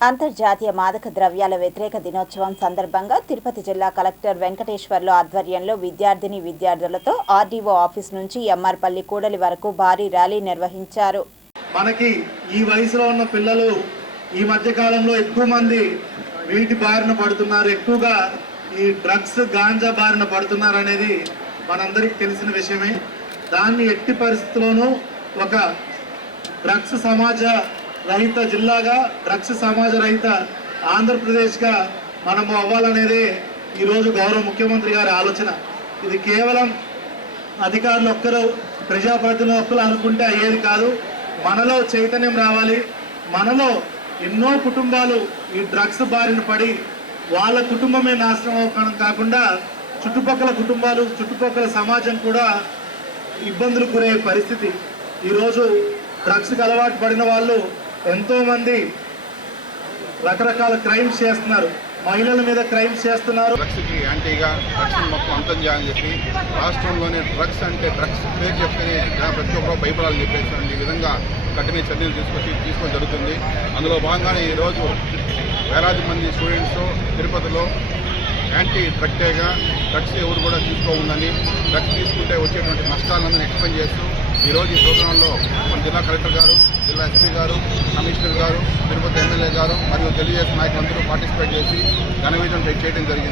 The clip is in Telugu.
అంతర్జాతీయ మాదక ద్రవ్యాల వ్యతిరేక దినోత్సవం సందర్భంగా తిరుపతి జిల్లా కలెక్టర్ వెంకటేశ్వర్లు ఆధ్వర్యంలో విద్యార్థిని విద్యార్థులతో ఆర్డీఓ ఆఫీస్ నుంచి ఎంఆర్పల్లి కూడలి వరకు భారీ ర్యాలీ నిర్వహించారు. మనకి ఈ వయసులో ఉన్న పిల్లలు ఈ మధ్య కాలంలో ఎక్కువ మంది వీటి బారిన పడుతున్నారు. ఎక్కువగా ఈ డ్రగ్స్ గాంజా బారిన పడుతున్నారు అనేది మనందరికీ తెలిసిన విషయమే. దాన్ని ఎట్టి పరిస్థితుల్లోనూ ఒక డ్రగ్స్ సమాజ రహిత జిల్లాగా డ్రగ్స్ సమాజ రహిత ఆంధ్రప్రదేశ్గా మనము అవ్వాలనేదే ఈరోజు గౌరవ ముఖ్యమంత్రి గారి ఆలోచన. ఇది కేవలం అధికారులు ఒక్కరు ప్రజాప్రతినిధులు ఒక్కరు అనుకుంటే అయ్యేది కాదు. మనలో చైతన్యం రావాలి. మనలో ఎన్నో కుటుంబాలు ఈ డ్రగ్స్ బారిన పడి వాళ్ళ కుటుంబమే నాశనం అవ్వడం కాకుండా చుట్టుపక్కల కుటుంబాలు చుట్టుపక్కల సమాజం కూడా ఇబ్బందులు గురయ్యే పరిస్థితి. ఈరోజు డ్రగ్స్కి అలవాటు పడిన వాళ్ళు ఎంతోమంది రకరకాల క్రైమ్స్ చేస్తున్నారు. మహిళల మీద క్రైమ్స్ చేస్తున్నారు. డ్రగ్స్కి యాంటీగా డ్రగ్స్ మొత్తం అంతం చేయాలని చెప్పి రాష్ట్రంలోనే డ్రగ్స్ అంటే డ్రగ్స్ పేరు చెప్తేనే ప్రతి ఒక్కరు భయపడాలని చెప్పేసి ఈ విధంగా కఠిన చర్యలు తీసుకొచ్చి తీసుకోవడం జరుగుతుంది. అందులో భాగంగానే ఈరోజు వేలాది మంది స్టూడెంట్స్ తిరుపతిలో యాంటీ డ్రగ్ డేగా డ్రగ్స్ ఎవరు కూడా తీసుకోఉందని డ్రగ్స్ తీసుకుంటే వచ్చేటువంటి నష్టాలను ఎక్స్ప్లెయిన్ చేస్తూ ఈరోజు ఈ ప్రోగ్రాంలో మన జిల్లా కలెక్టర్ గారు జిల్లా ఎస్పీ గారు కమిషనర్ గారు తిరుపతి ఎమ్మెల్యే గారు మరియు తెలుగుదేశం నాయకులందరూ పార్టిసిపేట్ చేసి ఘన విజయం చేయడం జరిగింది.